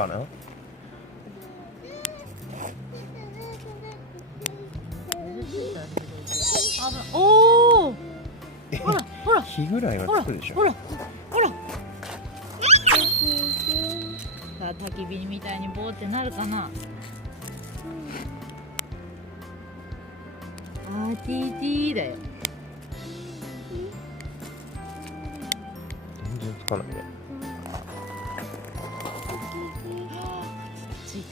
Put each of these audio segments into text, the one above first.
かな。おお。ほらほら。火ぐらいはつくでしょ。ほらほら。さあ焚き火みたいにボーってなるかな。RTT だよ。全然つかないね。つい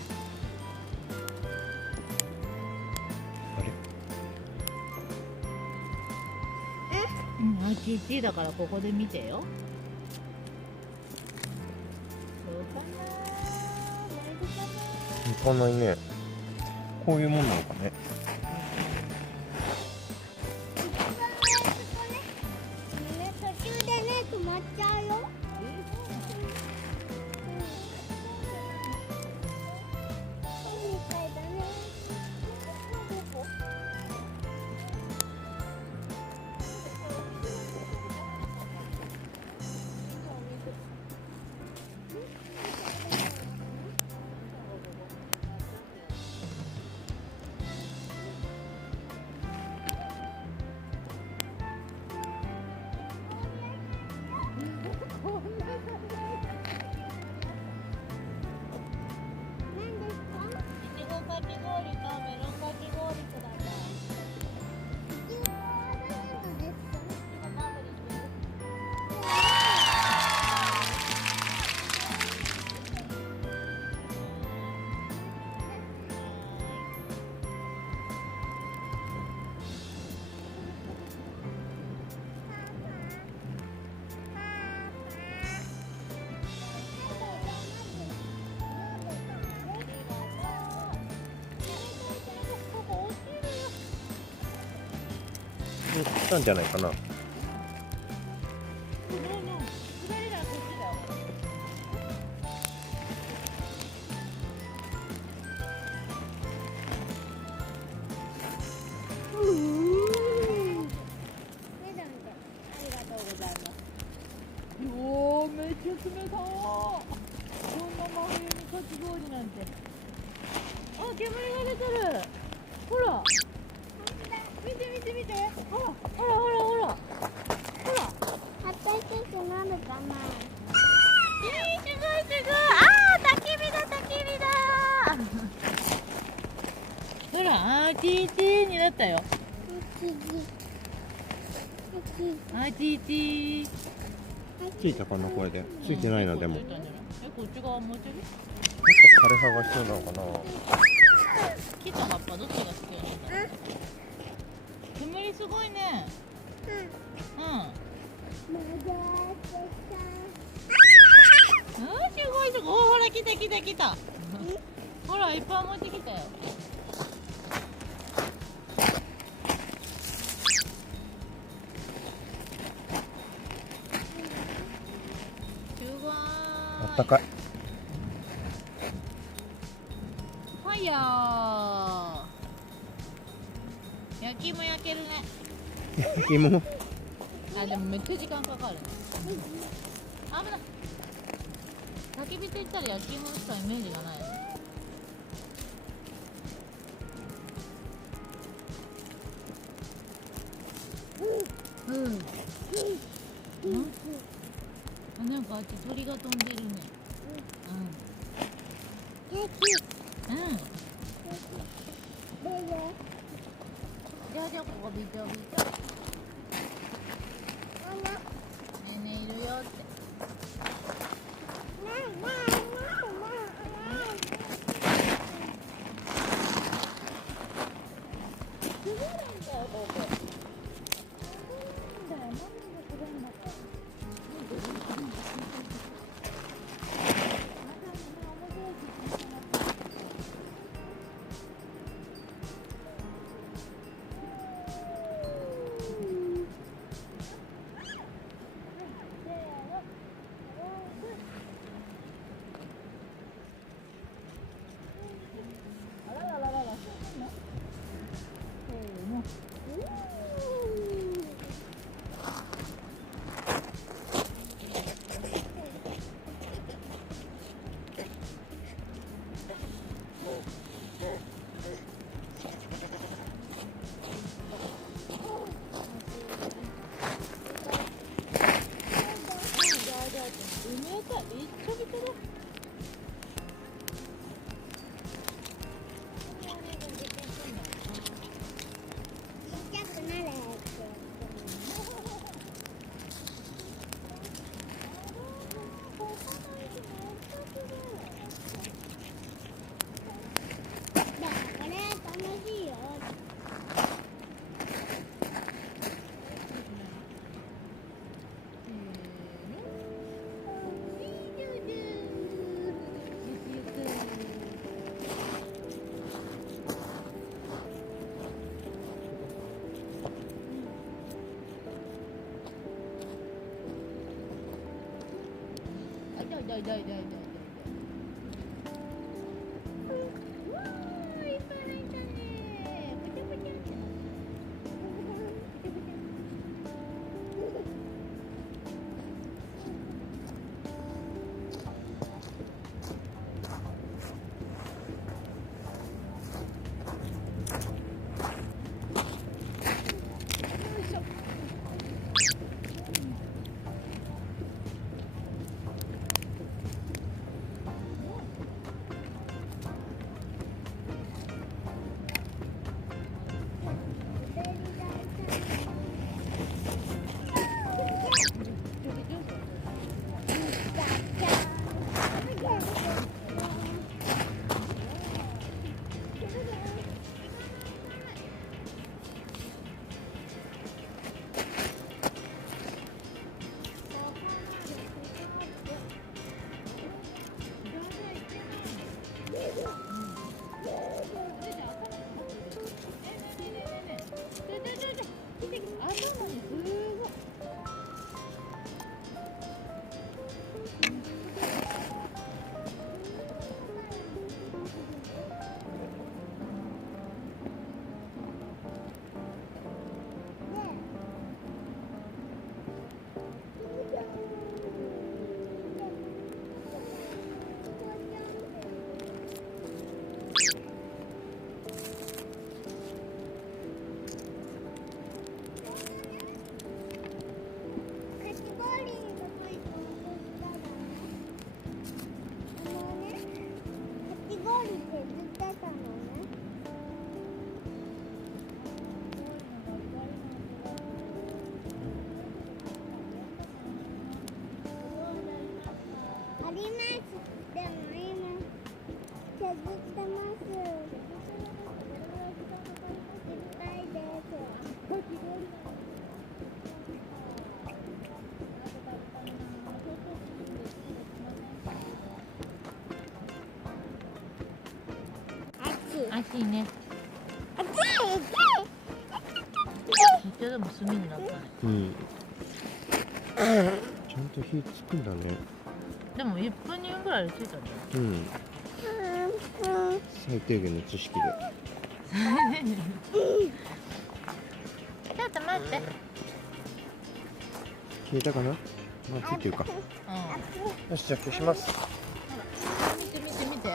あれ、た。RTT だからここで見てよ。どうかな。大丈夫かな。つかないね。こういうもんなのかね。途中でね、止まっちゃうよ。みたいだね。来たんじゃないかな。おお、めっちゃ冷たい。こんな真冬にかき氷なんて。あ、煙が出てる。ほら。見て見て見て。ほらほらほらほら。ほら。私ってなるかな。すごいすごい。あー、焚き火だ焚き火だ。ほら、RTT になったよ。RTT。ついたかな、これで。ついてないな、でも。やっこっち側向いてる。ぱ枯れ葉が必要なのかな。木と葉っぱどっちが必要なんだろう。煙すごいね。うん。すごいすごい。ほら来た来た来た。ほらいっぱい持ってきたよ。すごい。あったかい。ファイヤー。焼き芋焼けるね。焼き芋。あ、でもめっちゃ時間かかるね。危ない。焚き火って言ったら焼き芋しかイメージがない。なんかあっち鳥が飛んでるね。じゃあここビチョビチョ。ねえねえいるよって。痛い痛い痛い痛い痛い。うわー、いっぱい入ったね。ぷちゃぷちゃってなってる。ぷちゃぷちゃ。よいしょ。あります。でも今削ってます。いっぱいです。熱いね。めっちゃでも炭になったね。うん。ちゃんと火つくんだね。でも1分2分ぐらいでついたんじゃうん。最低限の知識で。ないちょっと待って。消えたかな？まあ、ついてるか。よし、じゃあ消します。見て見て見て。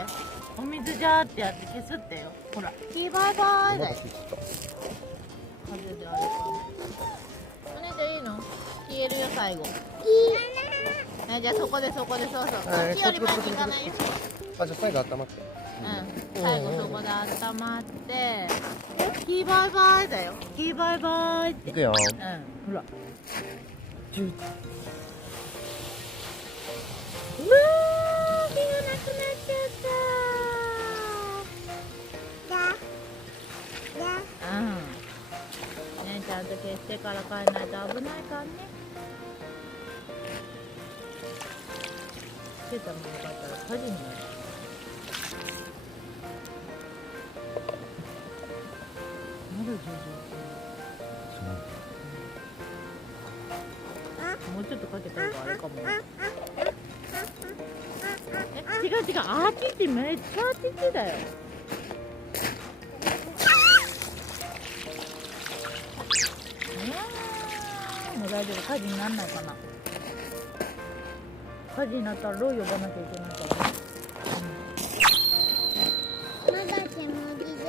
お水ジャーってやって消すってよ。ほら。キーバイバイだよ。風であれか。お姉ちゃんいいの？消えるよ最後。じゃあそこでそうそう。こっちより前に行かないよ。あ、じゃあ最後温まって。うん。最後そこで温まって、キーバイバイだよ。キーバイバイって。いくよ。うん。ほら。チュー。うわー、火がなくなっちゃったうん。ね、ちゃんと消してから帰らないと危ないからね。つけたものだったら火事になる。まだ上手。もうちょっとかけた方があれかも。違う、あっちってめっちゃあっちだよ。もう大丈夫、火事にならないかな。火事になったらロイ呼ばなきゃいけないからね。まだ煙出てるよ。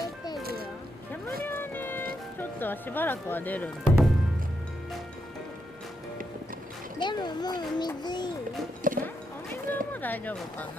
煙はね、ちょっとはしばらくは出るんで。でももう水いい。お水はもう大丈夫かな。